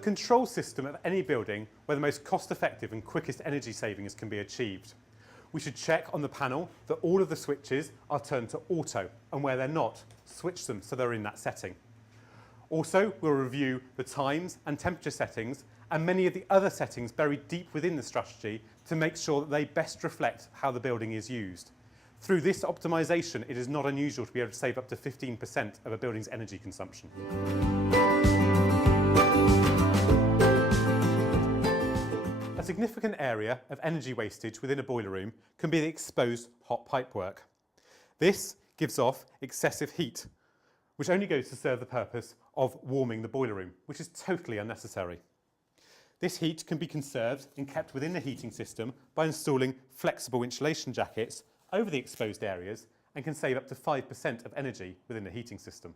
the control system of any building where the most cost-effective and quickest energy savings can be achieved. We should check on the panel that all of the switches are turned to auto, and where they're not, switch them so they're in that setting. Also, we'll review the times and temperature settings and many of the other settings buried deep within the strategy to make sure that they best reflect how the building is used. Through this optimisation, it is not unusual to be able to save up to 15% of a building's energy consumption. A significant area of energy wastage within a boiler room can be the exposed hot pipework. This gives off excessive heat, which only goes to serve the purpose of warming the boiler room, which is totally unnecessary. This heat can be conserved and kept within the heating system by installing flexible insulation jackets over the exposed areas and can save up to 5% of energy within the heating system.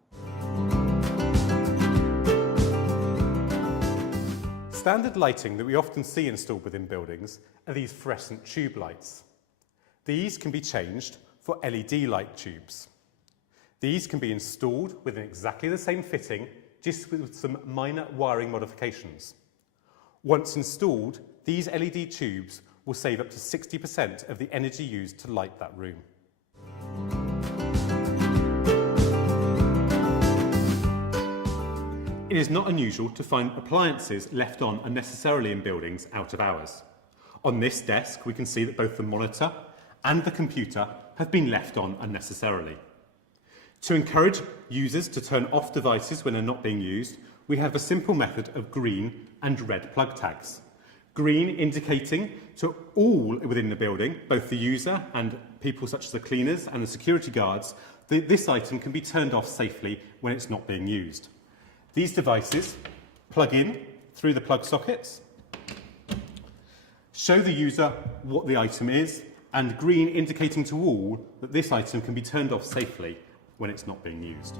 Standard lighting that we often see installed within buildings are these fluorescent tube lights. These can be changed for LED light tubes. These can be installed within exactly the same fitting, just with some minor wiring modifications. Once installed, these LED tubes will save up to 60% of the energy used to light that room. It is not unusual to find appliances left on unnecessarily in buildings out of hours. On this desk, we can see that both the monitor and the computer have been left on unnecessarily. To encourage users to turn off devices when they're not being used, we have a simple method of green and red plug tags. Green indicating to all within the building, both the user and people such as the cleaners and the security guards, that this item can be turned off safely when it's not being used. These devices plug in through the plug sockets, show the user what the item is, and green indicating to all that this item can be turned off safely when it's not being used.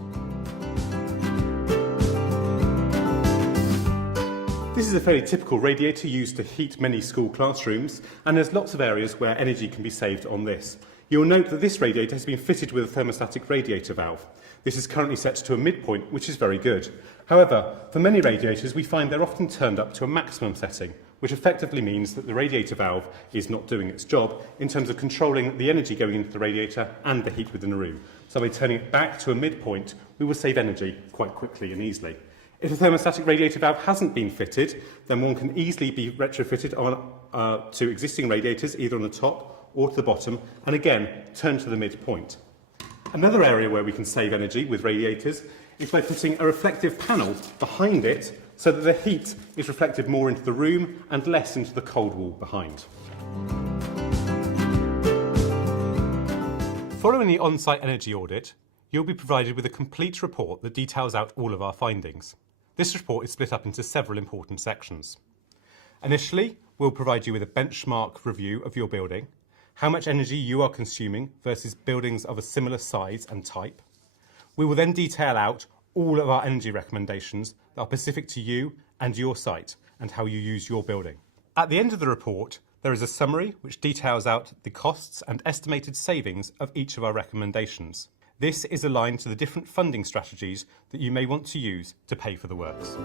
This is a fairly typical radiator used to heat many school classrooms, and there's lots of areas where energy can be saved on this. You'll note that this radiator has been fitted with a thermostatic radiator valve. This is currently set to a midpoint, which is very good. However, for many radiators, we find they're often turned up to a maximum setting, which effectively means that the radiator valve is not doing its job in terms of controlling the energy going into the radiator and the heat within the room. So by turning it back to a midpoint, we will save energy quite quickly and easily. If a thermostatic radiator valve hasn't been fitted, then one can easily be retrofitted to existing radiators, either on the top or to the bottom, and again, turn to the midpoint. Another area where we can save energy with radiators is by putting a reflective panel behind it so that the heat is reflected more into the room and less into the cold wall behind. Following the on-site energy audit, you'll be provided with a complete report that details out all of our findings. This report is split up into several important sections. Initially, we'll provide you with a benchmark review of your building, how much energy you are consuming versus buildings of a similar size and type. We will then detail out all of our energy recommendations that are specific to you and your site and how you use your building. At the end of the report, there is a summary which details out the costs and estimated savings of each of our recommendations. This is aligned to the different funding strategies that you may want to use to pay for the works.